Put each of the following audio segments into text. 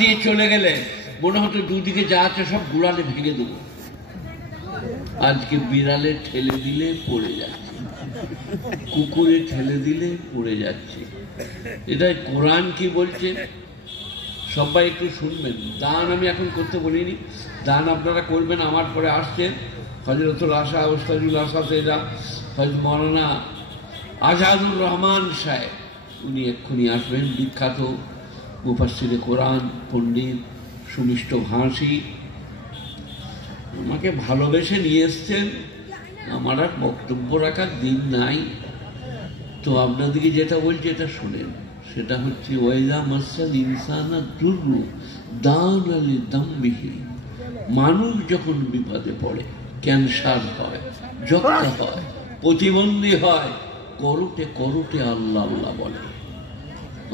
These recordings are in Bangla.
দিয়ে চলে গেলে মনে হতো দুদিকে যা আছে সব গুড়ালে ভেঙে দেবো। আজকে বিড়ালে ঠেলে দিলে পড়ে যাচ্ছে, কুকুরে ঠেলে দিলে পড়ে যাচ্ছে। এটা কোরআন কি বলছে সবাই একটু শুনবেন। দান আমি এখন করতে বলিনি, দান আপনারা করবেন। আমার পরে আসছেন হযরতুল আশা ওস্তাদুল আশা তেজা হযরত মৌলানা আজাদুর রহমান সাহেব, উনি এক্ষুনি আসবেন। বিখ্যাত মুফাসসিরে কোরআন, পণ্ডিত, সুমিষ্ট ভাষী। আমাকে ভালোবেসে নিয়ে এসছেন। আমার আর বক্তব্য রাখার দিন নাই, তো আপনাদেরকে যেটা বলছি এটা শোনেন। সেটা হচ্ছে ওয়াইজা মাসাল ইনসানা দুররু দান আলি দামবিহি, মানুষ যখন বিপদে পড়ে, ক্যান্সার হয়, যক্ষা হয়, প্রতিবন্ধী হয়, করুটে করুটে আল্লাহ আল্লাহ বলে।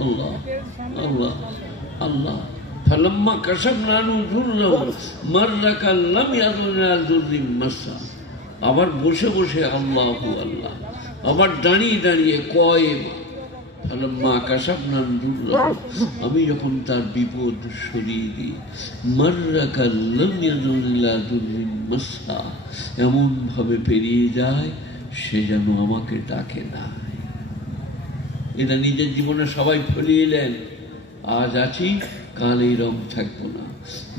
আল্লাহ আল্লাহ আল্লাহ। ফালাম্মা কাশাফনা আনহু যুররাহু মাররা কাল্লাম ইয়াদুনা যুররিম মাসা। আবার বসে বসে আল্লাহু আল্লাহ, আবার দাঁড়িয়ে দাঁড়িয়ে কয় ফালাম্মা কাশাফনা আনহু যুররাহু, আমি যখন তার বিপদ সরিয়ে দিই, মাররা কাল্লাম ইয়াদুনা যুররিম মাসা, এমন ভাবে পেরিয়ে যায় সে যেন আমাকে ডাকে না। এটা নিজের জীবনে সবাই ফলিয়েলেন। আজ আছি, কাল এই রং থাকবো না।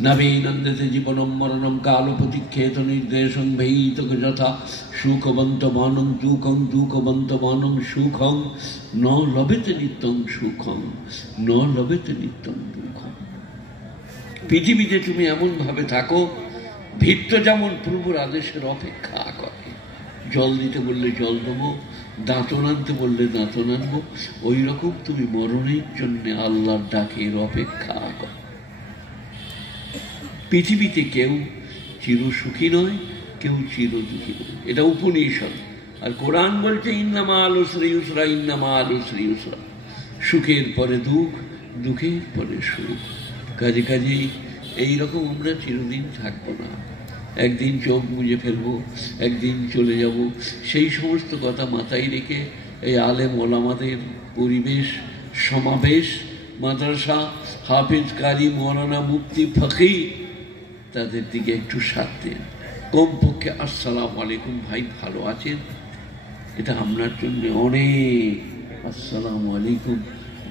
নবীনন্দেতে জীবনম মরণম কাল প্রতিক্ষেত নির্দেশং ভেয়িত যথা সুখবন্ত মানং দুঃখং দুঃখবন্ত মানং সুখং ন লভেতে নিত্যং সুখং ন লভেতে নিত্যং দুঃখং। পৃথিবীতে তুমি এমন ভাবে থাকো, ভিত্ত যেমন প্রভুর আদেশের অপেক্ষা করে। জল দিতে বললে জল দেবো, দাঁতন আনতে বললে দাঁতন আনবো। ওই রকম তুমি মরণের জন্য আল্লাহর ডাকের অপেক্ষা কর। পৃথিবীতে কেউ চির সুখী নয়, কেউ চির দুঃখী নয়। এটা উপনিষদ। আর কোরআন বলছে ইন্নামা আল উসরি ইউসরা, ইন্নামা আল উসরি ইউসরা। সুখের পরে দুঃখ, দুঃখের পরে সুখ। কাজে কাজেই এইরকম আমরা চিরদিন থাকবো না। একদিন চোখ মুজে ফেলবো, একদিন চলে যাব। সেই সমস্ত কথা মাথায় রেখে এই আলেম ওলামাদের পরিবেশ, সমাবেশ, মাদ্রাসা, হাফিজ, কারি, মৌলানা, মুফতি, ফকিহ, তাদের দিকে একটু সাথ দেন। কমপক্ষে আসসালামু আলাইকুম ভাই, ভালো আছেন? এটা আপনার জন্য অনেক। আসসালামু আলাইকুম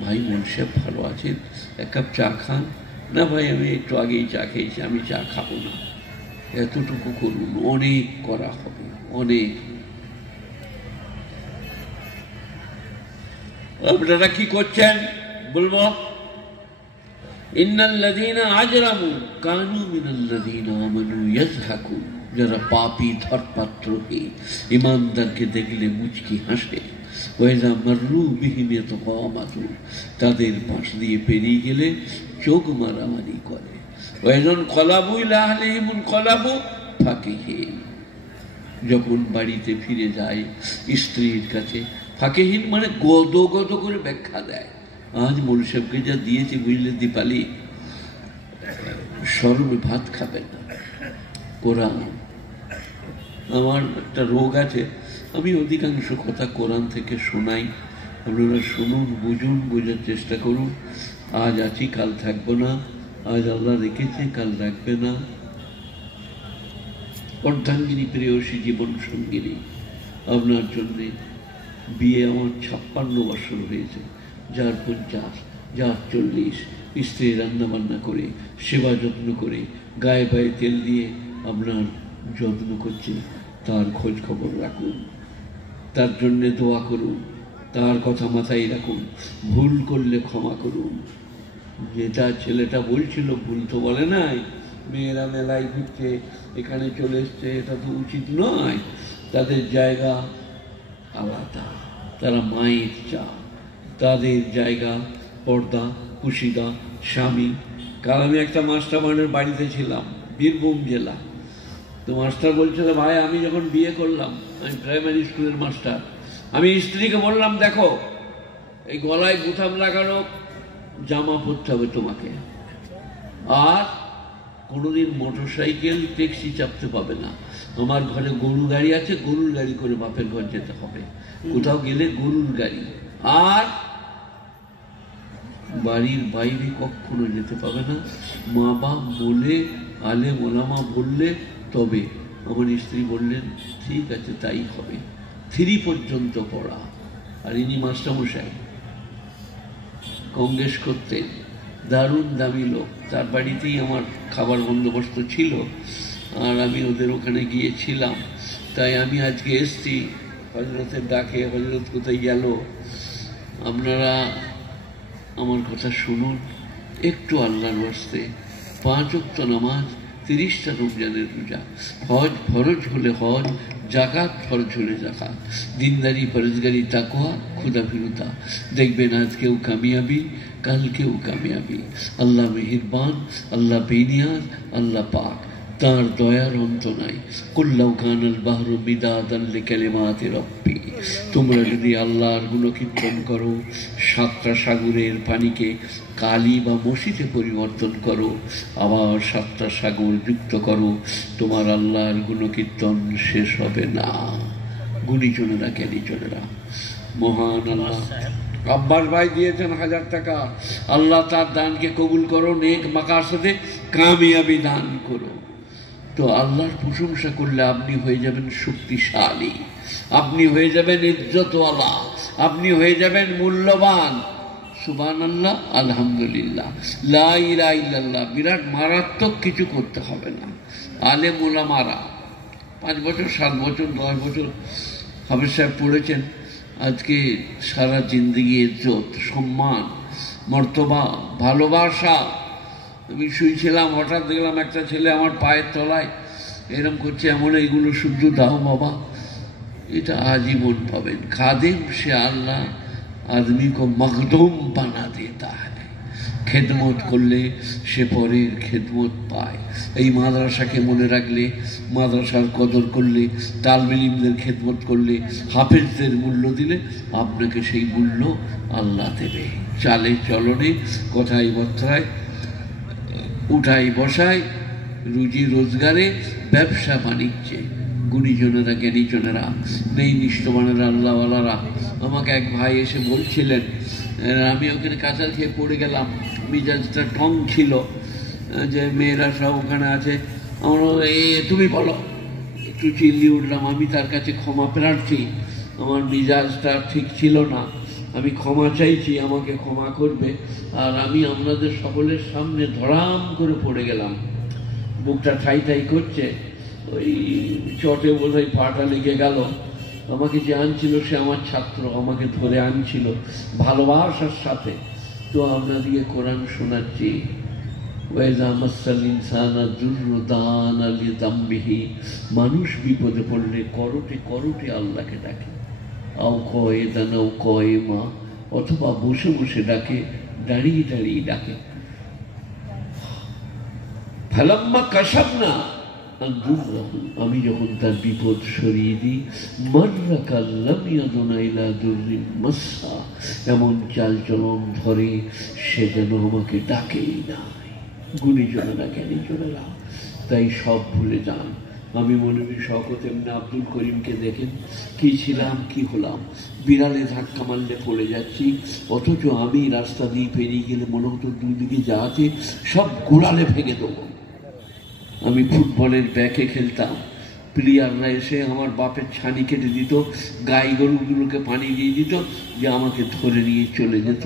ভাই, মনসাব ভালো আছেন? এক কাপ চা খান? না ভাই আমি একটু আগেই চা খেয়েছি, আমি চা খাবো না। এতটুকু করুন, অনেক করা হবে, অনেক। আপনারা কি করছেন বলবো? ইন্নাল্লাযীনা আজরামু কানু মিনাল্লাযীনা আমানু ইয়াযহাকুন। যারা পাপী, ধর্পাত্রহী, ইমানদারকে দেখলে মুচকি হাসে। ওয়াইযা মাররু বিহিম ইয়াতাগামাতু, তাদের পাশ দিয়ে পেরিয়ে গেলে চোখ মারামারি করে। যখন বাড়িতে ফিরে যায় স্ত্রীর কাছে, ফাঁকেহীন মানে গদ গদ করে ব্যাখ্যা দেয়। আজ মৌলসাবকে যা দিয়েছে বুঝলে দীপালি, শরমে ভাত খাবে না। কোরআন, আমার একটা রোগ আছে, আমি অধিকাংশ কথা কোরআন থেকে শোনাই। আপনারা শুনুন, বুঝুন, বোঝার চেষ্টা করুন। আজ আছি, কাল থাকবো না। আজ আল্লাহ রেখেছে, কাল রাখবে না। অর্ধাঙ্গিনী প্রেয়সী জীবন সঙ্গিনী, আপনার জন্যে বিয়ে আমার 56 বছর হয়েছে, যার 50, যার 40। স্ত্রী রান্না বান্না করে, সেবা যত্ন করে, গায়ে পায়ে তেল দিয়ে আপনার যত্ন করছে। তার খোঁজ খবর রাখুন, তার জন্যে দোয়া করুন, তার কথা মাথায় রাখুন। ভুল করলে ক্ষমা করুন। যেটা ছেলেটা বলছিল, ভুল তো বলে নাই। মেয়েরা মেলায় ঘুরছে, এখানে চলে এসছে, এটা তো উচিত নয়। তাদের জায়গা আলাদা, তারা মায়ের চা, তাদের জায়গা পর্দা, পুশিদা, স্বামী। কাল আমি একটা মাস্টার মাইন্ডের বাড়িতে ছিলাম, বীরভূম জেলা। তো মাস্টার বলছিল, ভাই আমি যখন বিয়ে করলাম, আমি প্রাইমারি স্কুলের মাস্টার, আমি স্ত্রীকে বললাম, দেখো এই গলায় বুতাম লাগানো জামা পরতে হবে তোমাকে, আর কোনোদিন মোটর সাইকেল ট্যাক্সি চাপতে পাবে না। আমার ঘরে গরু গাড়ি আছে, গরুর গাড়ি করে বাপের ঘর যেতে হবে। কোথাও গেলে গরুর গাড়ি। আর বাড়ির বাইরে কখনো যেতে পাবে না। মা বাপ বলে, আলেম ওলামা বললে তবে। আমার স্ত্রী বললেন ঠিক আছে তাই হবে। 3 পর্যন্ত পড়া। আর ইনি মাস্টারমশাই, কংগ্রেস করতেন, দারুণ দামি লোক। তার বাড়িতেই আমার খাবার বন্দোবস্ত ছিল, আর আমি ওদের ওখানে গিয়েছিলাম। তাই আমি আজকে এসছি হজরতের ডাকে। হজরত কোথায় গেল? আপনারা আমার কথা শুনুন একটু, আল্লাহর ওয়াস্তে। 5 ওয়াক্ত নামাজ, 30টা রমজানের রোজা, হজ ফরজ হলে হজ, জাকাত ফরজ হলে জাকাত, দিনদারি ফরজগারি তাকওয়া খুদাফিরুতা। দেখবেন আজকেও কামিয়াবি, কালকেও কামিয়াবি। আল্লাহ মেহেরবান, আল্লাহ বেনিয়াজ, আল্লাহ পাক, তার দয়ার অন্ত নাই। কুল্লাউ কানাল বাহরু মিদাদান লিকালিমাতি রব্বি। তোমরা যদি আল্লাহর গুণকীর্তন করো, 7টা সাগরের পানিকে কালি বা মসিতে পরিবর্তন করো, আবার 7টা সাগর যুক্ত করো, তোমার আল্লাহর গুণকীর্তন শেষ হবে না। গুণীজনেরা, জ্ঞানীজনেরা, মহান আল্লাহ। আব্বাস ভাই দিয়েছেন 1000 টাকা। আল্লাহ তার দানকে কবুল করো, নেক মাকাসদে কামিয়াবি দান করো। তো আল্লাহর প্রশংসা করলে আপনি হয়ে যাবেন শক্তিশালী, আপনি হয়ে যাবেন ইজ্জতওয়ালা, আপনি হয়ে যাবেন মূল্যবান। সুবহানাল্লাহ, আলহামদুলিল্লাহ, লা ইলাহা ইল্লাল্লাহ। বিরাট মারাত্মক কিছু করতে হবে না। আলেম ওলামারা 5 বছর, 7 বছর, 10 বছর হাফেজ সাহেব পড়েছেন। আজকে সারা জিন্দগি ইজ্জত, সম্মান, মর্তবা, ভালোবাসা। আমি শুয়েছিলাম, হঠাৎ দেখলাম একটা ছেলে আমার পায়ের তলায় এরম করছে, এমন এইগুলো শুদ্ধ দাও বাবা। এটা আজীবন পাবেন। খাদেম সে আল্লাহ আদমি কো মখদুম বানা দেতা হ্যায়। খেদমত করলে সে পরের খেদমত পায়। এই মাদ্রাসাকে মনে রাখলে, মাদ্রাসার কদর করলে, তালবে ইলমদের খেদমত করলে, হাফেজদের মূল্য দিলে আপনাকে সেই মূল্য আল্লাহ দেবে। চালে চলনে, কথায় বার্তায়, উঠাই বসায়, রুজি রোজগারে, ব্যবসা বাণিজ্যে। গুণীজনেরা, জ্ঞানীজনেরা, নেই নিষ্ঠবানেরা, আল্লাহওয়ালারা। আমাকে এক ভাই এসে বলছিলেন, আমি ওখানে কাঁচাল খেয়ে পড়ে গেলাম, মিজাজটা টং ছিল, যে মেয়েরা সব ওখানে আছে। আমার তুমি বলো, একটু চিল্লি উঠলাম। আমি তার কাছে ক্ষমা প্রার্থী, আমার মিজাজটা ঠিক ছিল না, আমি ক্ষমা চাইছি, আমাকে ক্ষমা করবে। আর আমি আপনাদের সকলের সামনে ধরাম করে পড়ে গেলাম, বুকটা ঠাই ঠাই করছে, ওই চটে বোধহয় পাটা লেগে গেল। আমাকে যে আনছিল সে আমার ছাত্র, আমাকে ধরে আনছিল ভালোবাসার সাথে। তো আপনাদিকে কোরআন শোনাচ্ছি, মানুষ বিপদে পড়লে করটে করটে আল্লাহকে ডাকে, আও কয়ে দানাও কয়ে মা, অথবা বসে বসে ডাকে, দাঁড়িয়ে দাঁড়িয়ে ডাকে। ফালাম্মা কাশাফনা আনদুররাহু, আমি যখন তার বিপদ সরিয়ে দিই, মাররা কাল্লাম ইয়াদুনা ইলা দুররিন মাসসা, এমন চালচলন ধরে সে যেন আমাকে ডাকেই নাই। গুণীজনেরা, জ্ঞানীজনেরা, তাই সব ভুলে যান। আমি মৌলভী শওকত এমনি আব্দুল করিমকে দেখেন, কি ছিলাম কি হলাম, বিড়ালে ধাক্কা মারলে পড়ে যাচ্ছি, অথচ আমি রাস্তা দিয়ে পেরিয়ে গেলে মনে হতো দুদিকে যা আছে সব গোড়ালে ভেঙে দেবো। আমি ফুটবলের ব্যাকে খেলতাম, প্লেয়াররা এসে আমার বাপের ছানি কেটে দিত, গাই গরুগুলোকে পানি দিয়ে দিত, যে আমাকে ধরে নিয়ে চলে যেত।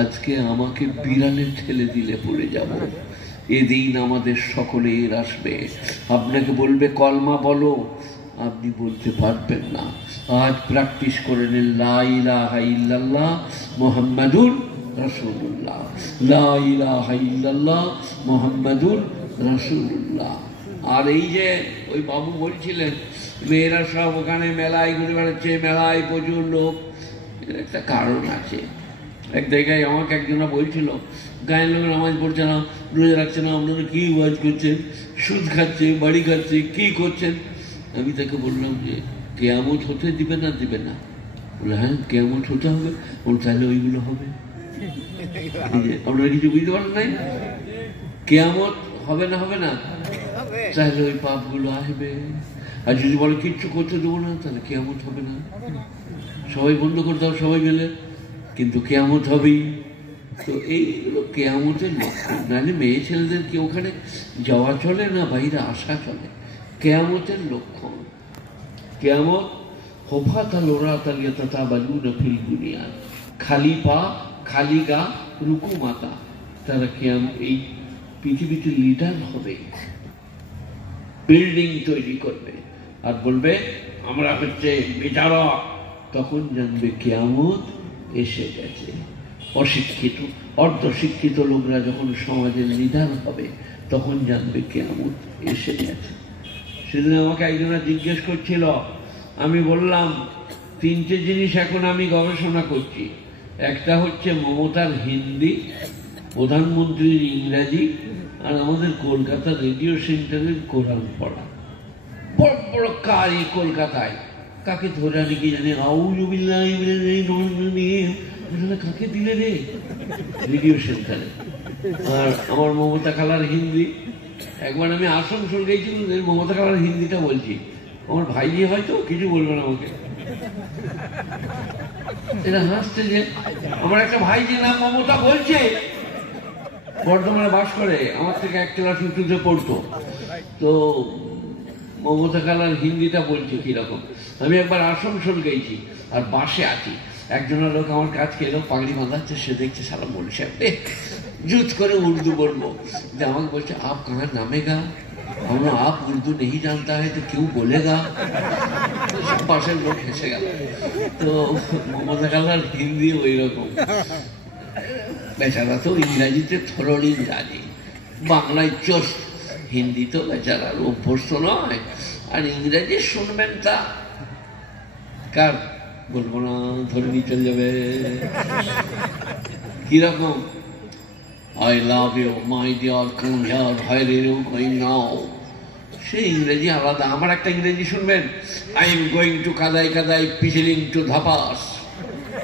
আজকে আমাকে বিড়ালে ঠেলে দিলে পড়ে যাব। এদিন আমাদের সকলের আসবে, আপনাকে বলবে কলমা বলো, আপনি বলতে পারবেন না। আজ প্র্যাকটিস করে নেন, লা ইলাহা ইল্লাল্লাহ মুহাম্মাদুর রাসূলুল্লাহ, লা ইলাহা ইল্লাল্লাহ মুহাম্মাদুর রাসূলুল্লাহ। আর এই যে ওই বাবু বলছিলেন মেয়েরা সব ওখানে মেলায় ঘুরে বেড়াচ্ছে, মেলায় প্রচুর লোক, এর একটা কারণ আছে। এক জায়গায় আমাকে একজনা বলছিল, গায়ের লোক নামাজ পড়ছে না, রোজা রাখছে না, আপনারা কি ওয়াজ করছেন, সুদ খাচ্ছে, বাড়ি খাচ্ছে, কি করছেন? আমি তাকে বললাম যে কেয়ামত হতে দিবে না, দিবে না? বলে হ্যাঁ কেয়ামত হতে হবে। বল তাহলে ওইগুলো হবে। আপনারা কিছু বুঝতে পারেন নাই? কেয়ামত হবে না, হবে না, তাহলে ওই পাপগুলো আসবে। আর যদি বলে কিচ্ছু করতে দেবো না, তাহলে কেয়ামত হবে না। সবাই বন্ধ করে দাও, সবাই মিলে, কিন্তু কেয়ামত হবেই। তো এইগুলো কেয়ামতের লক্ষণ। নাহলে মেয়ে ছেলেদেরকে ওখানে যাওয়া চলে না, বাইরে আসা চলে। কেয়ামতের লক্ষণ। কেয়ামত হোফাতাল ওরাতাল ইয়াতাতাবালুনা ফিল বুনিয়ান, খালি পা খালি গা রুকু মাতা, তারা এই পৃথিবীতে লিডার হবে, বিল্ডিং তৈরি করবে আর বলবে আমরা হচ্ছে বিচারক। তখন জানবে কিয়ামত এসে গেছে। অশিক্ষিত অর্ধশিক্ষিত লোকরা যখন সমাজের লিডার হবে তখন জানবে কিয়ামত এসে গেছে। সেদিন আমাকে একজনা জিজ্ঞেস করছিল, আমি বললাম 3টে জিনিস এখন আমি গবেষণা করছি। একটা হচ্ছে মমতার হিন্দি, প্রধানমন্ত্রীর ইংরাজি, আর আমাদের কলকাতা রেডিও সেন্টারের কোরআন পড়া। বড় বড় কাজ কলকাতায়, কাকে ধরে আনি কি জানি, কাকে দিলে রে রেডিও সেন্টারে। আর আমার মমতা খালার হিন্দি, একবার আমি আসানসোল গেছিলাম, মমতা খালার হিন্দিটা বলছি, আমার ভাইজি হয়তো কিছু বলবে না আমাকে, এটা হাসছে যে আমার একটা ভাইজি নাম মমতা বলছে, বর্ধমানে বাস করে, আমার থেকে 1 ক্লাস উঁচুতে পড়তো। তো মমতা খালার হিন্দিটা বলছে কিরকম। আমি একবার আসানসোল গেছি আর বাসে আছি, একজনের লোক আমার কাছে এলো, পাগড়ি বাঁধাচ্ছে, সে দেখছে সালা মৌলী সাহেব জুত করে উর্দু বলবো, যে আমাকে বলছে আপ কাহা নামেগা, আমরা আপ উর্দু নেই জানতা হয় তো কেউ বলেগা। পাশের লোক হেসে গেল। তো মমতা খালার হিন্দি ওই রকম। বেচারা তো ইংরাজিতে থরলি জানে, বাংলায় চোস্ট, হিন্দি তো বেচারার অভ্যস্ত নয়। আর ইংরেজি শুনবেন তা কার বলবো না, ধরে নিয়ে চলে যাবে কিরকম, I love you my dear come here where are you going now. সে ইংরেজি আলাদা। আমার একটা ইংরেজি শুনবেন, আই এম গোয়িং টু কাদাই কাদাই পিছিলিং টু ধাপাস।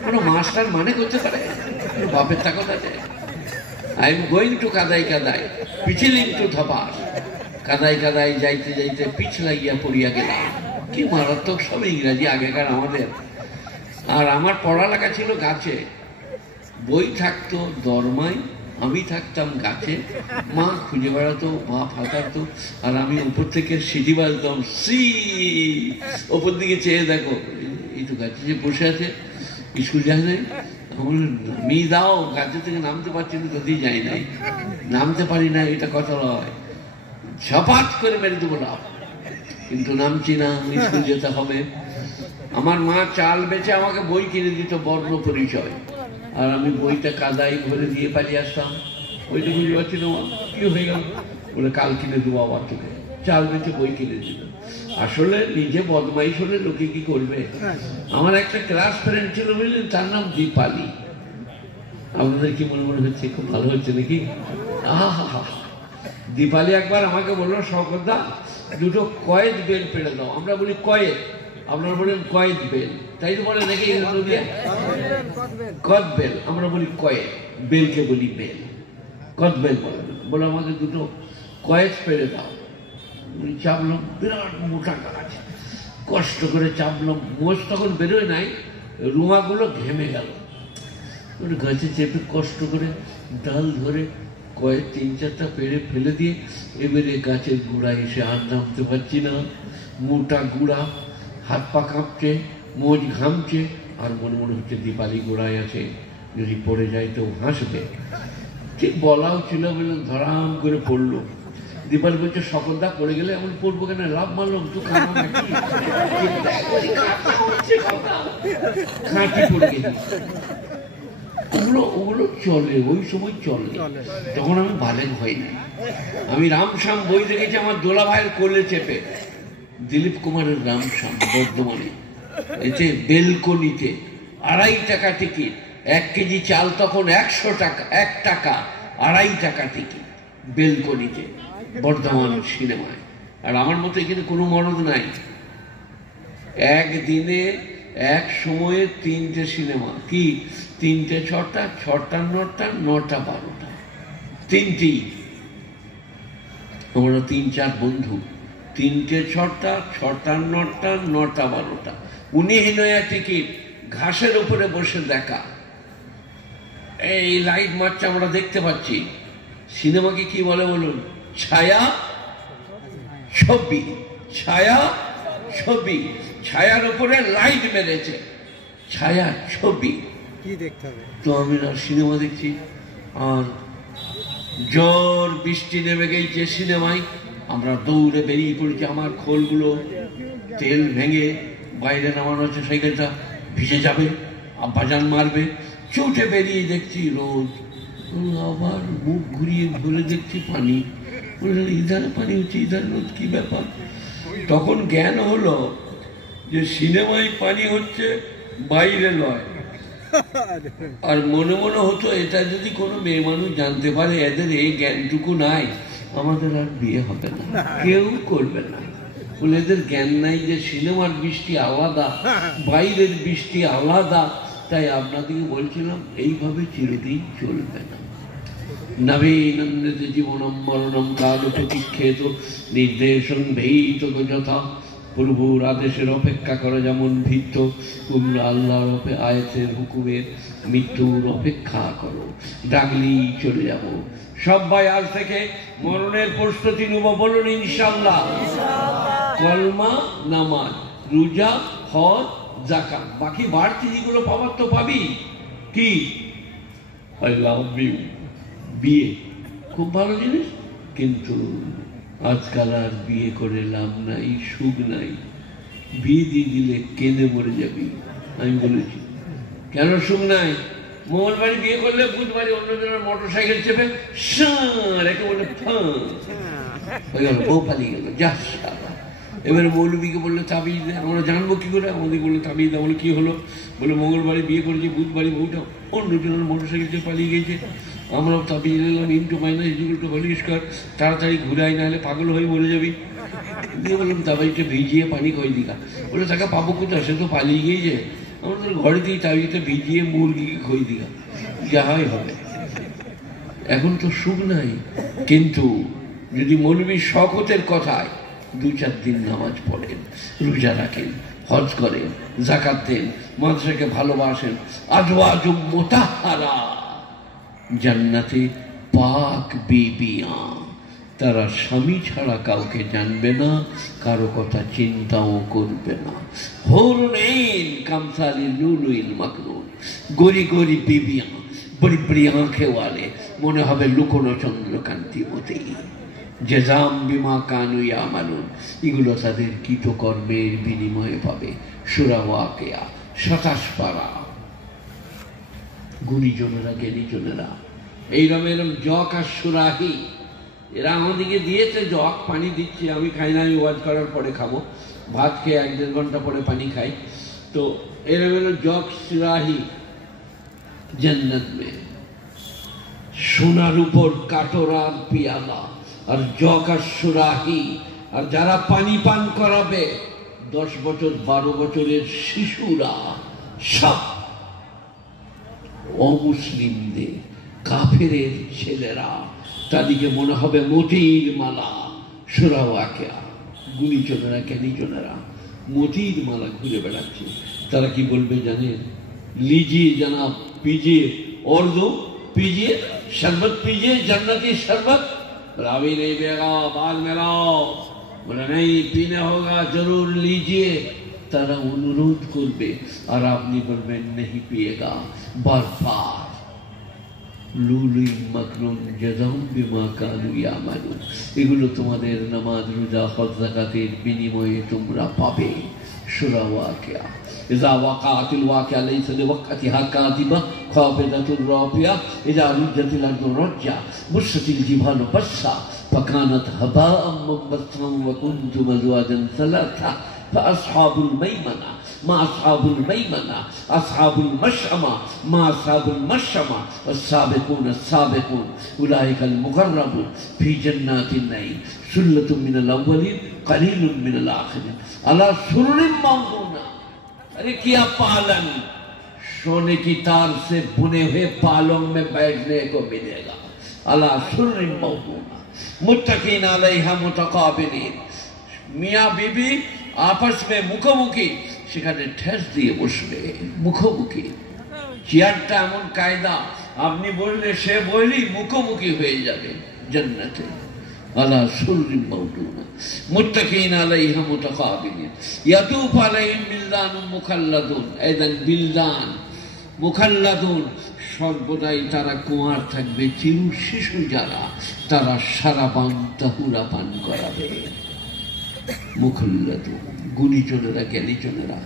কোনো মাস্টার মানে করতে পারে? বাপের তাকত আছে। আই এম গোয়িং টু কাদাই কাদাই পিছিলিং টু ধাপাস। কাদাই কাদাই যাইতে যাইতে পিছ লাগিয়া পড়িয়া গেলাম। কি মারাত্মক সব ইংরাজি আগেকার আমাদের। আর আমার পড়ালেখা ছিল গাছে, বই থাকতো দরমায়, আমি থাকতাম গাছে, মা খুঁজে বেড়াতো, মা ফাঁকাতো, আর আমি উপর থেকে সিটি বাজতাম, সি ওপর দিকে চেয়ে দেখো এই তো গাছে যে বসে আছে, স্কুল যায় নাই, নামিয়ে দাও, গাছে থেকে নামতে পারছি না, কোথায় যাই নাই, নামতে পারি না, এটা কথা নয়, ঝপাট করে মেরে দেবো না, কিন্তু নামছি না, স্কুল যেতে হবে। আমার মা চাল বেচে আমাকে বই কিনে দিত, বর্ণ পরিচয়, আর আমি বইটা কাদাই ভরে দিয়ে পালিয়ে আসতাম। বইটা বুঝতে পারছি না কি হয়ে গেল, বলে কাল কিনে দেবো আবার তোকে। চাল বেচে বই কিনে দিল। আসলে নিজে বদমাইশ হলে লোকে কি করবে। আমার একটা ক্লাস ফ্রেন্ড ছিল বুঝলেন, তার নাম দীপালি। আপনাদের কি মনে মনে হচ্ছে খুব ভালো হচ্ছে নাকি? আহা, দীপালি একবার আমাকে বললো, শওকতদা 2টো কয়েদ বেল পেড়ে দাও। আমরা বলি কয়েদ, আপনারা বলেন কয়েদ বেল, তাই তো বলে নাকি? কদ বেল, আমরা বলি কয়েদ, বেলকে বলি বেল, কদ বেল বলে। বলে আমাকে 2টো কয়েদ পেড়ে দাও। চাপলাম, বিরাট মোটা গাছ, কষ্ট করে চাপলাম, মোষ তখন বেরোয় নাই, রুমাগুলো ঘেমে গেল। গাছে চেপে কষ্ট করে ডাল ধরে কয়েক 3-4টা পেড়ে ফেলে দিয়ে এবারে গাছের গোড়ায় এসে আর নামতে পারছি না। মোটা গুড়া, হাত পা কাঁপছে, মোজ ঘামছে, আর মনে মনে হচ্ছে দীপালি গোড়ায় আছে, যদি পড়ে যায় তো হাসবে। ঠিক বলাও ছিল, বললাম ধরাম করে পড়লো। দীপালি বলছে, শওকতদা পড়ে গেলে এমন পড়বো কেন, লাভ মারলাম তো খাঁটি পড়ে গেছি। ওগুলো চলে, ওই সময় চলে, তখন আমি বালেন হইনি। আমি রামশ্যাম বই দেখেছি আমার দোলা ভাইয়ের কোলে চেপে, দিলীপ কুমারের রামশ্যাম, বর্ধমানে, এতে বেলকনিতে 2.5 টাকা টিকিট, 1 কেজি চাল তখন 100 টাকা, 1 টাকা 2.5 টাকা টিকিট, বেলকনিতে, বর্ধমান সিনেমায়। আর আমার মতো এখানে কোনো মরদ নাই। একদিনে এক সময়ে 3টে সিনেমা, কি 3টে 6টা, 6টা 9টা, 9টা 12টা, 3টেই। আমরা 3-4 বন্ধু, 3টে 6টা, 6টা 9টা, 9টা 12টা, 19 টিকিট, ঘাসের উপরে বসে দেখা। এই লাইট মারছে, আমরা দেখতে পাচ্ছি। সিনেমাকে কি বলে বলুন? ছায়া ছবি, ছায়া ছবি। ছায়ার উপরে লাইট মেরেছে, ছায়া ছবি। কি দেখতে হবে? তো আমি সিনেমা দেখছি, আর জোর বৃষ্টি নেমে গেছে সিনেমায়। আমরা দৌড়ে বেরিয়ে পড়েছি, আমার খোলগুলো তেল ভেঙে বাইরে নামানো হচ্ছে, সাইকেলটা ভিজে যাবে, বাজান মারবে। চোটে বেরিয়ে দেখছি রোদ, আবার মুখ ঘুরিয়ে ধরে দেখছি পানি। বললেন ইধারে পানি হচ্ছে, ইধার রোদ, কি ব্যাপার? তখন জ্ঞান হলো যে সিনেমায় পানি হচ্ছে, বাইরে নয়। আর মনে মনে হতো এটা যদি কোনো মেয়ে মানুষ জানতে পারে, এদের এই জ্ঞানটুকু নাই, আমাদের আর বিয়ে হবে না, কেউ করবে না। বলে এদের জ্ঞান নাই যে সিনেমার বৃষ্টি আলাদা, বাইরের বৃষ্টি আলাদা। তাই আপনাদেরকে বলছিলাম এইভাবে চিরদিন চলবে না। নবীনন্দিত জীবনম মরণম কাল প্রতীক্ষেত নির্দেশন ভীত যথা। প্রভুর আদেশের অপেক্ষা করে যেমন ভীত, তোমরা আল্লাহর আয়াতের হুকুমের মৃত্যুর অপেক্ষা করো। ডাকলেই চলে যাব। সবাই আজ থেকে মরণের প্রস্তুতি নেব, বলুন ইনশাআল্লাহ। কলমা, নামাজ, রোজা, হজ, যাকাত, বাকি বাড়তি যেগুলো পাবার তো পাবি। কি? I love you. বিয়ে খুব ভালো জিনিস, কিন্তু আজকাল আর বিয়ে করে লাভ নাই, সুখ নাই। বিয়ে দিয়ে দিলে কেঁদে মরে যাবি। আমি বলেছি কেন সুখ নাই? মঙ্গলবারে বিয়ে করলে বুধবারে অন্যজনের মোটর সাইকেল চেপে রেখে বললে হয়ে গেল, বউ পালিয়ে গেল, যা। এবারে মৌলবীকে বললে তাবিজ দেয়, আমরা জানবো কি করে? আমাদের বললে তাবিজ দেয়। বলে কি হলো? বলে মঙ্গলবারে বিয়ে করেছে, বুধবারে বউটা অন্যজনের মোটর সাইকেল চেপে পালিয়ে গেছে। আমরাও তাবিজ নিলাম, into minus equal to whole square, তাড়াতাড়ি ঘুরাই, না হলে পাগল হয়ে মরে যাবি। দিয়ে বললাম তাবিজটা ভিজিয়ে পানি কই দিঘা। বলে তাকে পাবো কোথায়, সে তো পালিয়ে গিয়েছে। আমাদের ঘরে দিয়ে তাবিজটা ভিজিয়ে মুরগিকে খই দিঘা, যাহাই হবে। এখন তো সুখ নাই, কিন্তু যদি মৌলবী শওকতের কথায় 2-4 দিন নামাজ পড়েন, রোজা রাখেন, হজ করেন, যাকাত দেন, মাদ্রাসাকে ভালোবাসেন, আজওয়াজুম মুতাহহারা, জান্নাতে পাক বিবিয়া, তারা স্বামী ছাড়া কাউকে জানবে না, কারো কথা চিন্তাও করবে না। হুরুন কামসালি লুলুইল মাকনুন, গরি গরি বিবিয়া, বড়ি বড়ি আঁখে ওয়ালে, মনে হবে লুকোনো চন্দ্রকান্তি মতেই। জেজাম বিমা কানু ইয়ামালুন, এগুলো তাদের কৃতকর্মের বিনিময়ে পাবে। সূরা ওয়াকিয়া 27 পারা। গুণীজনেরা, জ্ঞানীজনেরা, এইরকম জক আর সুরাহি, এরা আমাদেরকে দিয়েছে জক, পানি দিচ্ছে। আমি খাই না, আমি ওয়াজ করার পরে খাবো। ভাত খেয়ে 1-1.5 ঘন্টা পরে পানি খাই। তো এরকম জক সুরাহি জান্নাত মে, সোনার উপর কাটোরার পিয়ালা, আর জক আর সুরাহি। আর যারা পানি পান করাবে 10 বছর 12 বছরের শিশুরা, সব অমুসলিমদের, কাফেরের ছেলেরা, তাদেরকে মনে হবে মতির মালা। সূরা ওয়াকিয়া, গুণীজনেরা, জ্ঞানীজনেরা মতির মালা ঘুরে বেড়াচ্ছে। তারা কি বলবে জানেন? লিজিয়ে জানাব, পিজিয়ে, और दो पीजिए, शरबत पीजिए, जन्नती शरबत। बोला अभी नहीं पिएगा, बाद में लाओ। बोला नहीं, पीने होगा, जरूर लीजिए। तारा अनुरोध करबे और आपनी बोलबेन नहीं पिएगा। बार बार লুলুই মাকনুন জাযাউম বিমা কানু ইয়ামালুন, এগুলো তোমাদের নামাজ, রোজা, হজ, যাকাতের বিনিময়ে তোমরা পাবে। সূরা ওয়াকিয়া, ইযা ওয়াকাতিল ওয়াকিয়া লাইসা লিওয়াকাতিহা কাযিবা খাফিদাতুর রাফিয়া, ইযা রুজ্জাতিল আরদু রাজ্জা, বুসসাতিল জিবালু বাসসা, ফাকানাত হাবাআম মুনবাসসান, ওয়া কুনতুম আজওয়াজান সালাসা, فأصحاب الميمنة ما أصحاب الميمنة، أصحاب المشأمة ما أصحاب المشأمة، والسابقون السابقون أولئك المقربون في جنات النعيم، ثلة من الأولين قليل من الآخرين على سرر موضونة। अरे क्या पालन, सोने की तार से बुने हुए पालों में बैठने को मिलेगा। अला सुर्र मौदूना मुत्तकीन अलैहा मुतकाबिलीन, मियाँ बीबी आपस में मुखोमुखी, সেখানে ঠেস দিয়ে বসবে, মুখোমুখি। চেয়ারটা এমন কায়দা আপনি বললে সে বলি মুখোমুখি হয়ে যাবে জান্নাতে। আলা সুররিন মাওদুনা মুত্তাকিনা আলাইহা মুতাকাবিলিন ইয়াতুফু আলাইহিম বিলদানুম মুখাল্লাদুন। এদান বিলদান মুখাল্লাদুন, সর্বদাই তারা কুমার থাকবে, চির শিশু যারা, তারা সারা পান তাহুরা পান করাবে। মুখাল্লাদুন, গুণীজনেরা জ্ঞানীজনেরা।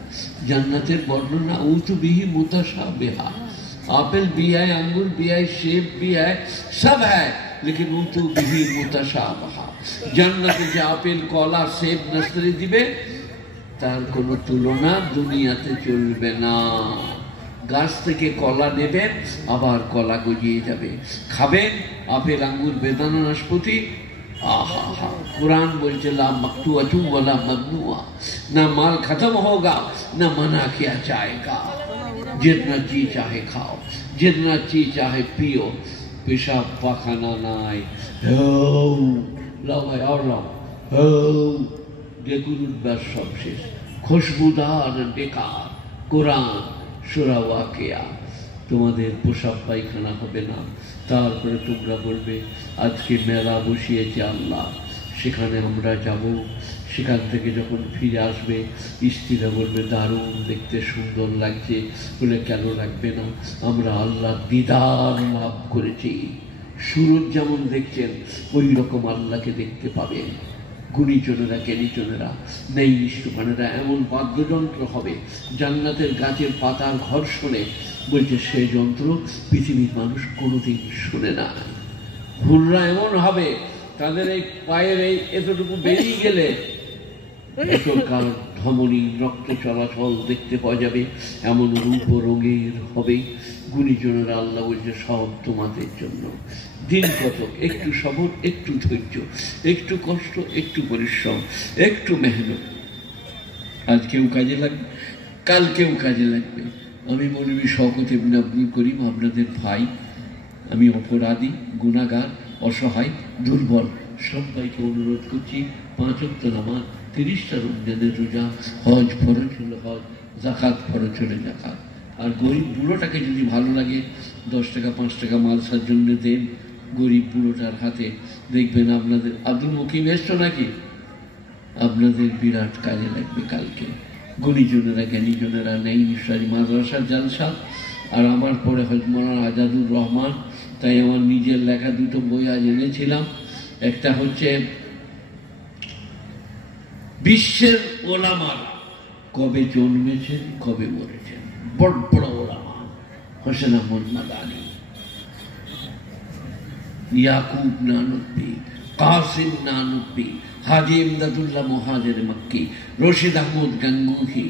জান্নাতের বর্ণনা উতু বিহি মুতাশাবিহা, আপেল भी है, अंगूर भी है, सेब भी है, सब है, लेकिन उतु बिही मुताशाबहा। জান্নাতে যে আপেল কলা সেব নাসরি দিবে তার কোনো তুলনা দুনিয়াতে চলবে না। গাছ থেকে কলা নেবেন, আবার কলা গজিয়ে যাবে, খাবেন আপেল আঙ্গুর বেদানা নাশপাতি। आहा हा, कुरान बोलते ला मक्तूअतु वला ममनुआ, ना माल खत्म होगा ना मना किया जाएगा। जितना जी चाहे खाओ, जितना जी चाहे पियो, पेशाब पाखाना नाई लाओ भाई और लाओ দেখুন ব্যাস সব শেষ। খুশবুদার বেকার কোরআন সূরা ওয়াকিয়া। তোমাদের পোশাক পায়খানা হবে না। তারপরে তোমরা বলবে আজকে মেলা বসিয়েছে আল্লাহ, সেখানে আমরা যাব। সেখান থেকে যখন ফিরে আসবে স্ত্রীরা বলবে দারুণ দেখতে, সুন্দর লাগছে। বলে কেন লাগবে না, আমরা আল্লাহ দিদার লাভ করেছি। সুরজ যেমন দেখছেন ওই রকম আল্লাহকে দেখতে পাবেন। গুণীজনেরা জ্ঞানীজনেরা নেই নিষ্ঠুমানেরা এমন বাদ্যযন্ত্র হবে জান্নাতের গাছের পাতার ঘর্ষণে, বলছে সে যন্ত্র পৃথিবীর মানুষ কোনোদিন শোনে না। হুররা এমন হবে তাদের এই পায়ের এই এতটুকু বেরিয়ে গেলে এতকাল ধমনী রক্ত চলাচল দেখতে পাওয়া যাবে, এমন রূপ ও রঙের হবে। গুণীজনেরা আল্লাহ বলছে সব তোমাদের জন্য। দিন কত, একটু সবর, একটু ধৈর্য, একটু কষ্ট, একটু পরিশ্রম, একটু মেহনত। আজকেও কাজে লাগবে, কালকেও কাজে লাগবে। আমি মৌলভী শওকত ইবনে আব্দুল করিম, আপনাদের ভাই। আমি অপরাধী, গুনাহগার, অসহায়, দুর্বল। সবাইকে অনুরোধ করছি 5 ওয়াক্ত নামাজ, 30টা রমজানের রোজা, হজ ফরজ হলে হজ, জাকাত ফরজ হলে জাকাত। আর গরিব বুড়োটাকে যদি ভালো লাগে 10 টাকা 5 টাকা মালসার জন্য দেন গরিব বুড়োটার হাতে, দেখবেন আপনাদের। আব্দুল মকিম এসছো নাকি? আপনাদের বিরাট কাজে লাগবে কালকে। গুণীজনেরা জ্ঞানীজনেরা নেই নিঃশ্বাসী মাদ্রাসার জালসা। আর আমার পরে হযরত মাওলানা আজাদুর রহমান, তাই আমার নিজের লেখা 2টো বই আজ এনেছিলাম। একটা হচ্ছে বিশ্বের ওলামারা কবে জন্মেছেন কবে মরেছেন, বড় বড় ওলামা। হোসেন আহমদ মাদানী, ইয়াকুব নানব্বী, কাসিম নানব্বী, হাজি ইমদাদুল্লাহ মুহাজির মক্কি, রশিদ আহমদ গাঙ্গুহি,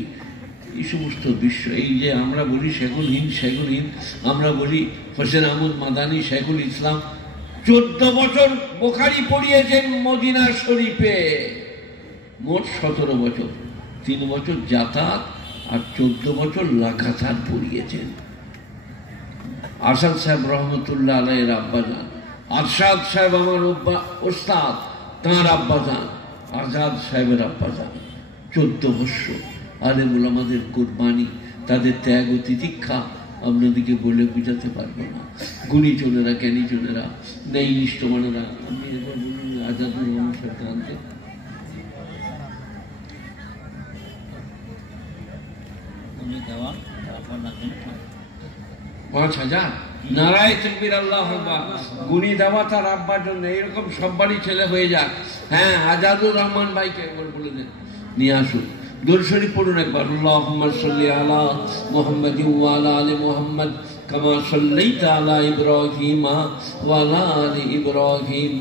এই সমস্ত বিশ্ব। এই যে আমরা বলি শেখুল হিন্দ, আমরা বলি হোসেন আহমদ মাদানী শেখুল ইসলাম। 14 বছর বুখারী পড়িয়েছেন মদিনা শরীফে, মোট 17 বছর। 3 বছর যাতায়াত আর 14 বছর লাগাতার পড়িয়েছেন। আসাদ সাহেব রহমতুল্লাহ আলাইহির আব্বাজান, আরশাদ সাহেব আমার ওস্তাদ, তাঁর আব্বাজান, আজাদ সাহেবের আব্বাজান। 14 বছর আলেম ওলামাদের কোরবানি, তাদের ত্যাগ ও তিতিক্ষা আপনাদেরকে বলে বুঝাতে পারবো না। গুণীজনেরা জ্ঞানীজনেরা নেই নিষ্ঠমানেরা। আপনি এবার বলুন আজাদুর রহমান সাহেবকে আনতে। দেওয়া 5000 নারায়ে তাকবীর, আল্লাহু আকবার। গুণী দেওয়া তার আব্বার জন্য। এইরকম সব বাড়ি ছেলে হয়ে যাক। হ্যাঁ, আজাদুর রহমান ভাইকে একবার বলে দেন নিয়ে আসুন। দুরূদ শরীফ পড়ুন একবার। আল্লাহুম্মা সাল্লি আলা মুহাম্মাদিন ওয়া আলা আলি মুহাম্মাদ কামা সাল্লাইতা আলা ইব্রাহিম ওয়া আলা আলি ইব্রাহিম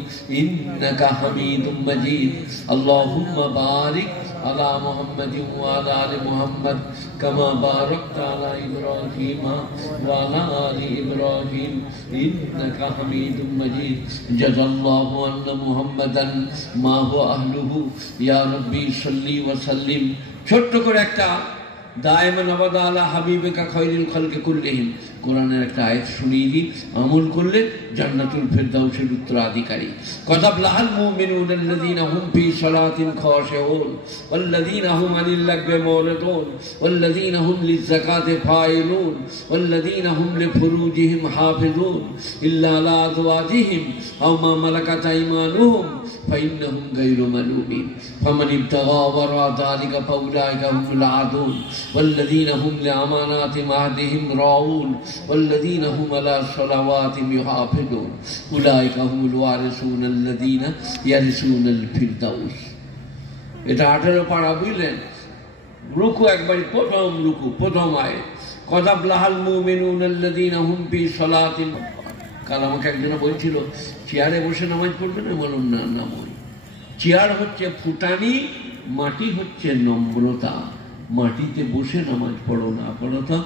ইন্নাকা হামিদুম মাজিদ। আল্লাহুম্মা বারিক আলা মুহাম্মাদিন ওয়া আলা আলি মুহাম্মাদ কামা বারাকতা আলা ইব্রাহিম ওয়া আলা আলি ইব্রাহিম ইন্নাকা হামিদুম মাজিদ। জাযাল্লাহু আন্না মুহাম্মাদান মা হুয়া আহলুহু ইয়া রাব্বি সাল্লি ওয়া সাল্লিম। ছোট্ট করে একটা দায়েমান আবাদা আলা হাবিবিকা খায়রুল খালকি কুল্লিহিম। কোরআনের একটা আয়াত শুনিয়ে দিই, আমল করলে জান্নাতুল ফেরদাউসের উত্তরাধিকারী। قد أفلح المؤمنون الذين هم في صلاتهم خاشعون والذين هم عن اللغو معرضون والذين هم للزكاة فاعلون والذين هم لفروجهم حافظون إلا على أزواجهم أو ما ملكت أيمانهم فإنهم غير ملومين فمن ابتغى وراء ذلك فأولئك هم العادون والذين هم لأماناتهم وعهدهم راعون والذين هم على صلواتهم يحافظون أولئك هم الوارثون الذين يرثون الفردوس। এটা 18 পারা, বুঝলেন? রুকু একবার, প্রথম রুকু, প্রথম আয়াত, قد أفلح المؤمنون الذين هم في صلاتهم। কাল আমাকে একজন বলছিল চেয়ারে বসে নামাজ পড়বে না, বলুন না, নামাজ। চেয়ার হচ্ছে ফুটানি, মাটি হচ্ছে নম্রতা। মাটিতে বসে নামাজ পড়ো না পড়ো তা,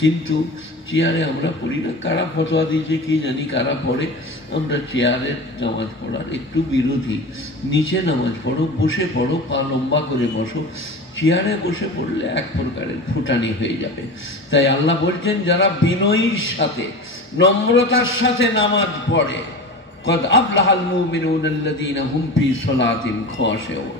কিন্তু চেয়ারে আমরা পড়ি না। কারা ফতোয়া দিয়েছে কি জানি, কারা পড়ে। আমরা চেয়ারের নামাজ পড়ার একটু বিরোধী। নিচে নামাজ পড়ো, বসে পড়ো, পা লম্বা করে বসো। চেয়ারে বসে পড়লে এক প্রকারের ফুটানি হয়ে যাবে। তাই আল্লাহ বলছেন যারা বিনয়ীর সাথে, নম্রতার সাথে নামাজ পড়ে, قد أفلح المؤمنون الذين هم في صلاتهم خاشعون,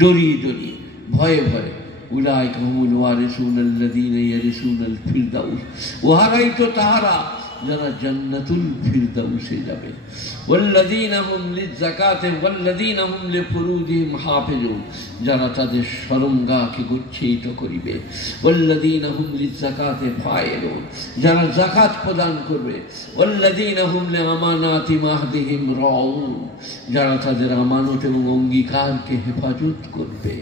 ডরিয়ে ডরিয়ে, ভয়ে ভয়ে, أولئك هم الوارثون الذين يرثون الفردوس, ওহারাই তো তাহারা যারা জান্নাতুল ফিরদাউসে যাবে। والذين هم للزكاة والذين هم لفروجهم حافظون, যারা তাদের শরমগাহকে গচ্ছিত করিবে। والذين هم للزكاة فاعلون, যারা যাকাত প্রদান করবে। والذين هم لأماناتهم وعهدهم راعون, যারা তাদের আমানত এবং অঙ্গীকারকে হেফাজত করবে।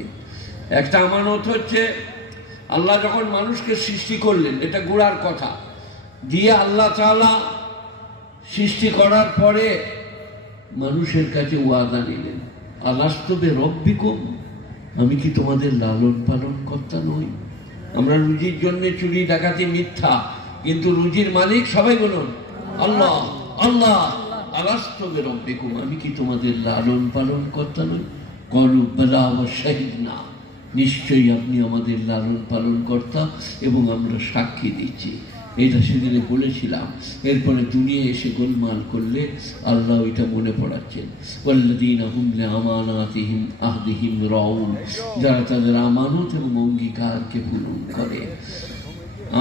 একটা আমানত হচ্ছে আল্লাহ যখন মানুষকে সৃষ্টি করলেন, এটা গোড়ার কথা দিয়ে আল্লাহ তাআলা সৃষ্টি করার পরে মানুষের কাছে ওয়াদা নিলেন, আলাস্তু বিরব্বিকুম, আমি কি তোমাদের লালন পালন কর্তা নই? আমরা রুজির জন্য চুরি ডাকাতি মিথ্যা, কিন্তু রুজির মালিক সবাই বলুন আল্লাহ। আল্লাহ, আলাস্তু বিরব্বিকুম, আমি কি তোমাদের লালন পালন কর্তা নই? ক্বালু বালা ওয়া শাহিদনা, নিশ্চয়ই আপনি আমাদের লালন পালন কর্তা এবং আমরা সাক্ষী দিচ্ছি। এটা সেদিনে বলেছিলাম। এরপরে দুনিয়া এসে গোলমাল করলে আল্লাহ এটা মনে পড়াচ্ছেন, ওয়াল্লাযীনা হুম লিআমানাতিহিম আহদিহিম রাউন, যারা তাদের আমানত এবং অঙ্গীকারকে পূরণ করে।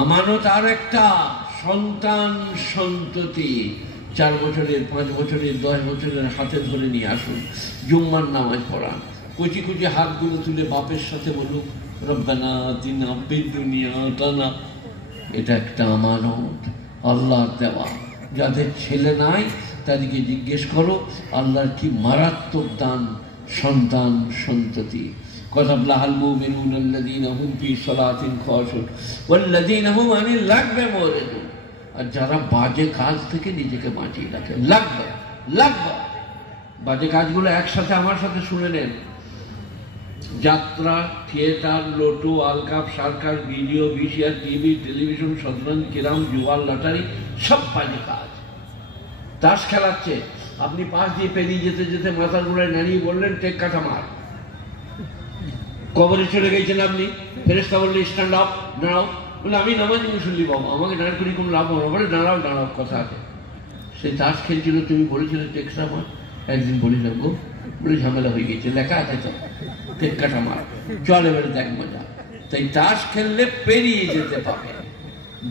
আমানত আর একটা সন্তান সন্ততি, 4 বছরের, 5 বছরের, 10 বছরের হাতে ধরে নিয়ে আসুন, জুম্মার নামাজ পড়ান, কুচি কুচি হাতগুলো তুলে বাপের সাথে বলুক রব্বানা আতিনা ফিদ দুনিয়া হাসানা। এটা একটা আমানত, আল্লাহর দেওয়া। যাদের ছেলে নাই তাদেরকে জিজ্ঞেস করো আল্লাহর কি মারাত্মক দান সন্তান সন্ততি। قد أفلح المؤمنون الذين هم في صلاتهم خاشعون والذين هم عن اللغو معرضون, আর যারা বাজে কাজ থেকে নিজেকে বাঁচিয়ে রাখে। লাগবে বাজে কাজগুলো একসাথে আমার সাথে শুনে নেন। যাত্রা, থিয়েটার, লোটো, আলকাপ, circus, video, VCR, TV, television, শতরঞ্জ, ক্যারাম, জুয়ার, লটারি, সব বাজে কাজ। তাস খেলাচ্ছে, আপনি পাশ দিয়ে পেরিয়ে যেতে যেতে মাথার গোড়ায় নাড়িয়ে বললেন টেক কাটা মার, কবরে চলে গেছেন আপনি। ফেরেশতা বললে স্ট্যান্ড আপ, দাঁড়াও, বলে আমি নামাজি মুসল্লি বাবা, আমাকে দাঁড় করি কোনো লাভ হবে না, বলে দাঁড়াও দাঁড়াও, কথা আছে। সে তাস খেলছিল, তুমি বলেছিলে টেক কাটা মার, একদিন বলিলাম গো, বলে ঝামেলা হয়ে গেছে, লেখা আছে তো টেক কাটা মার, চল এবারে দেখ মজা। তাই তাস খেললে পেরিয়ে যেতে পাবেন,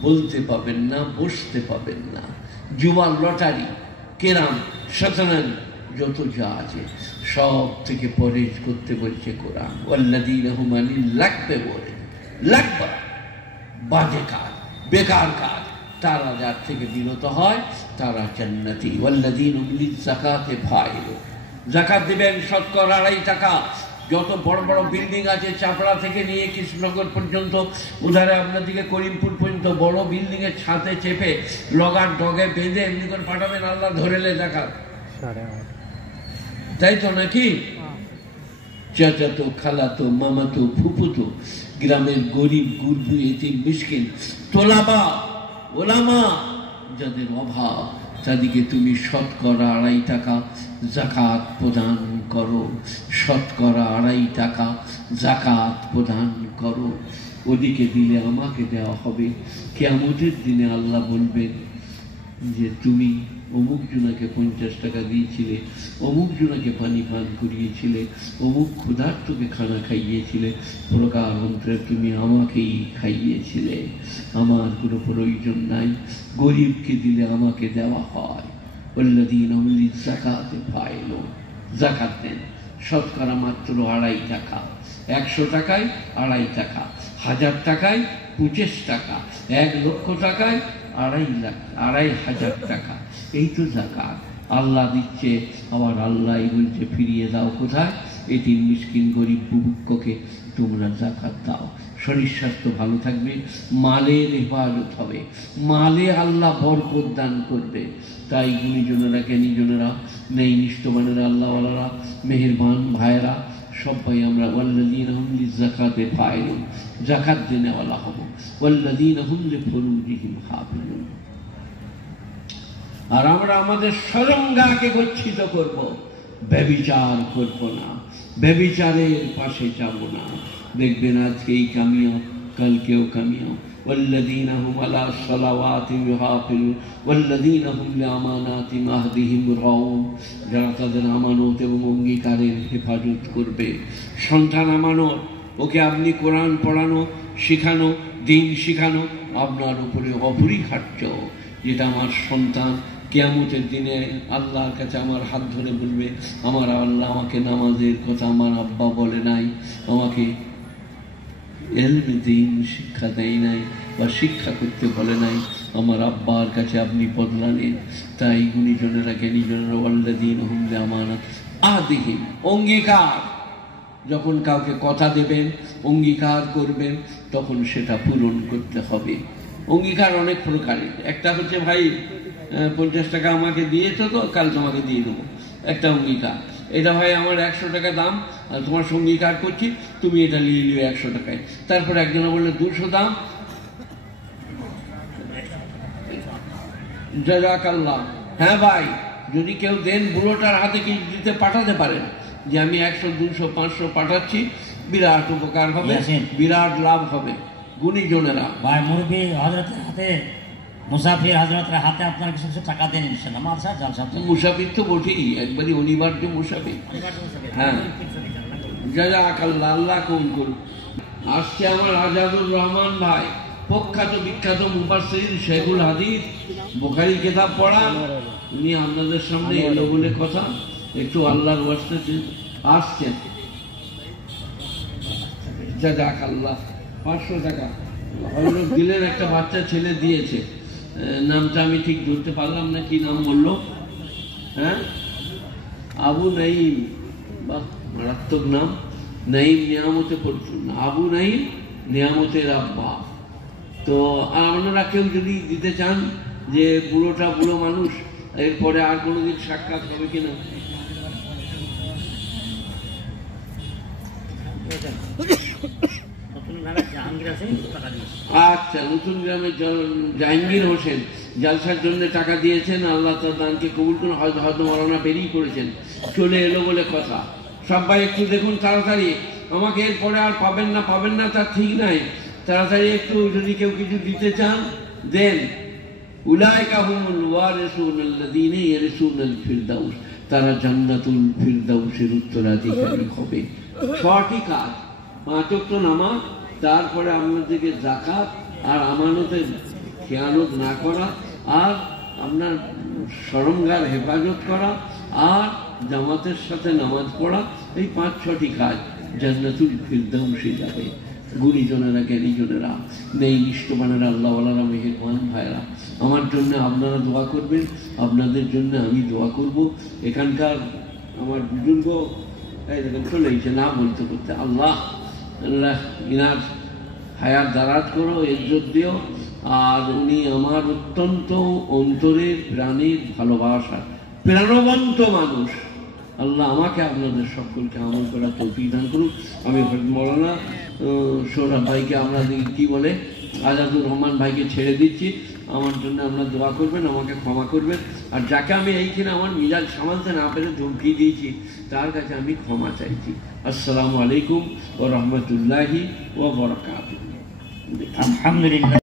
বলতে পাবেন না, বসতে পাবেন না। জুয়া, লটারি, কেরাম, শতরঞ্জ, যত যা আছে সব থেকে পরেজ করতে বলছে কোরআন। ওয়াল্লাযীনা হুম আনিল লাগবি মুরিদুন, লাগবা বাজে কাজ, বেকার কাজ, তারা যার থেকে বিরত হয় তারা জান্নাতি। ওয়াল্লাযীনা হুম লিয-যাকাতি ফাইলুন, যাকাত দিবেন শতকরা 2.5 টাকা। যত বড় বড় বিল্ডিং আছে, চাপড়া থেকে নিয়ে কৃষ্ণনগর পর্যন্ত, উধারে আপনাদেরকে করিমপুর পর্যন্ত, বড় বিল্ডিং এর ছাদে চেপে লগার ডগে বেঁধে এমনি করে পাঠাবেন, আল্লাহ ধরেলে যাকাত। তাই তো নাকি? চাচাতো, খালাতো, মামাতো, ফুফুতো, গ্রামের গরিব গুরবু, এতিম, মিসকিন, তোলাবা, ওলামা, যাদের অভাব, তাদেরকে তুমি শতকরা 2.5 টাকা জাকাত প্রদান করো, শতকরা 2.5 টাকা জাকাত প্রদান করো। ওদিকে দিলে আমাকে দেওয়া হবে। কিয়ামতের দিনে আল্লাহ বলবেন যে তুমি অমুক জনাকে 50 টাকা দিয়েছিলে, অমুক জনাকে পানি পান করিয়েছিলে, অমুক ক্ষুধার্তকে খানা খাইয়েছিলে, প্রকার অন্তরে তুমি আমাকেই খাইয়েছিলে, আমার কোনো প্রয়োজন নাই। গরিবকে দিলে আমাকে দেওয়া হয়। ওয়াল্লাযীনা হুম লিয-যাকাতি ফাইলুন, যাকাত দেন শতকরা মাত্র 2.5 টাকা। 100 টাকায় 2.5 টাকা, 1000 টাকায় 25 টাকা, 1 লক্ষ টাকায় 2.5 টাকা। এই তো যাকাত আল্লাহ দিচ্ছে। আবার আল্লাহ বলছে ফিরিয়ে দাও কোথায়? এতিম মিসকিন গরিব বুভুক্ষকে তোমরা যাকাত দাও। শরীর স্বাস্থ্য ভালো থাকবে, মালের হেফাজত হবে, মালে আল্লাহ বরকত দান করবে। তাই গুণীজনেরা জ্ঞানীজনেরা নেই নিষ্ঠবানেরা আল্লাহওয়ালারা মেহেরবান ভাইয়েরা সবাই আমরা ওয়াল্লাযীনা হুম লিয-যাকাতি ফাইলুন, যাকাত দেনেওয়ালা হব। ওয়াল্লাযীনা হুম লিফুরুজিহিম হাফিজুন। আর আমরা আমাদের সরঙ্গাকে গচ্ছিত করব, ব্যভিচার করব না, ব্যভিচারের পাশে যাব না। দেখবেন আজকেই কামিয়াব, কালকেও কামিয়াব। والذين هم على صلواتهم يحافظون والذين هم لأماناتهم عهدهم راعون। যারা তাদের আমানত এবং অঙ্গীকারের হেফাজত করবে। সন্তান আমানত, ওকে আপনি কোরআন পড়ানো, শেখানো, দিন শেখানো আপনার উপরে অপরিহার্য। যেটা আমার সন্তান কিয়ামতের দিনে আল্লাহর কাছে আমার হাত ধরে বলবে, আমার আল্লাহ আমাকে নামাজের কথা আমার আব্বা বলে নাই, আমাকে ইলমে দ্বীন শিক্ষা দেয় নাই বা শিক্ষা করতে বলে নাই, আমার আব্বার কাছে আপনি বদলা নেন। তাই গুণীজনেরা জ্ঞানীজনেরা ওয়াল্লাযীনা হুম লিআমানাতিহিম, অঙ্গীকার। যখন কাউকে কথা দেবেন, অঙ্গীকার করবেন, তখন সেটা পূরণ করতে হবে। অঙ্গীকার অনেক প্রকারের। একটা হচ্ছে ভাই 50 টাকা আমাকে দিয়েছো তো, কাল তোমাকে দিয়ে দেবো, একটা অঙ্গীকার। এটা ভাই আমার 100 টাকা দাম, আর তোমার অঙ্গীকার করছি তুমি এটা নিয়ে নিও 100 টাকায়। তারপর একজনে বললে 200 দাম, জাযাকাল্লাহ। হ্যাঁ ভাই, যদি কেউ দেন বুড়োটার হাতে কি দিতে পাঠাতে পারেন যে আমি 100 200 500 পাঠাচ্ছি, বিরাট উপকার হবে, বিরাট লাভ হবে। গুণীজনেরা ভাই মুরব্বী হযরতের হাতে, মুসাফির হযরতের হাতে আপনার কিছু কিছু টাকা দেন ইনশাআল্লাহ। মাদ্রাসা জালসা মুসাফির তো বটেই, একবারই অনিবার্য মুসাফির। হ্যাঁ, জাযাকাল্লাহ, আল্লাহ কবুল করুন। আজকে আমার আজাদুর রহমান ভাই, প্রখ্যাত বিখ্যাত মুফাসসির, শেখুল হাদিস, বুখারী কিতাব পড়ান, উনি আপনাদের সামনে এলো বলে কথা। একটু আল্লাহর ওয়াস্তে আসছেন। জাযাকাল্লাহ, 500 টাকা হযরত দিলেন। একটা বাচ্চা ছেলে দিয়েছে, নামটা আমি ঠিক ধরতে পারলাম না, কি নাম বললো? হ্যাঁ, আবু নাইম। বাহ, মারাত্মক নাম। নাইম নিয়ামতে পরিপূর্ণ, আবু নাইম নিয়ামতের আব্বা। তো আপনারা কেউ যদি দিতে চান, যে বুড়োটা বুড়ো মানুষ, এরপরে আর কোনোদিন সাক্ষাৎ হবে কিনা? আচ্ছা, নতুন গ্রামে জাহাঙ্গীর হোসেন জালসার জন্য টাকা দিয়েছেন, আল্লাহ তার দানকে কবুল করুন। হয়তো মরনা বেরিয়ে পড়েছেন, চলে এলো বলে কথা। সবাই একটু দেখুন তাড়াতাড়ি, আমাকে এরপরে আর পাবেন না তার ঠিক নাই। তাড়াতাড়ি একটু যদি কেউ কিছু দিতে চান দেন। উলাইকা হুমুল ওয়ারিসুন আল্লাযীনা ইয়ারিসুনাল ফিরদাউস, তারা জান্নাতুল ফিরদাউসের উত্তরাধিকারী হবে। 6টি কাজ, 5 ওয়াক্ত নামাজ, তারপরে আপনাদেরকে যাকাত আর আমানতের খেয়ানত না করা, আর আপনার সরঙ্গার হেফাজত করা, আর জামাতের সাথে নামাজ পড়া। এই 5-6টি কাজ জান্নাতুল ফিরদাউসে যাবে। গুণীজনেরা জ্ঞানীজনেরা নেই নিষ্ঠবানেরা আল্লাহওয়ালারা মেহেরবান ভাইরা, আমার জন্য আপনারা দোয়া করবেন, আপনাদের জন্য আমি দোয়া করব। এখানকার আমার বুজুর্গ চলে এসে না বলতে করতে, আল্লাহ ইনার হায়াত দারাজ করো, ইজ্জত দিও। আর উনি আমার অত্যন্ত অন্তরের প্রাণীর ভালোবাসা, প্রাণবন্ত মানুষ। আল্লাহ আমাকে আপনাদের সকলকে আমল করা তৌফিক দান করুন। আমি মৌলানা সৌরভ ভাইকে, আমরা কি বলে আজাদুর রহমান ভাইকে ছেড়ে দিচ্ছি। আমার জন্য আপনার দোয়া করবেন, আমাকে ক্ষমা করবেন। আর যাকে আমি এইখানে আমার মিজাজ সামালতে না পেরে ধমকি দিয়েছি তার কাছে আমি ক্ষমা চাইছি। আসসালামু আলাইকুম ওয়া রাহমাতুল্লাহি ওয়া বারাকাতুহু। আলহামদুলিল্লাহ।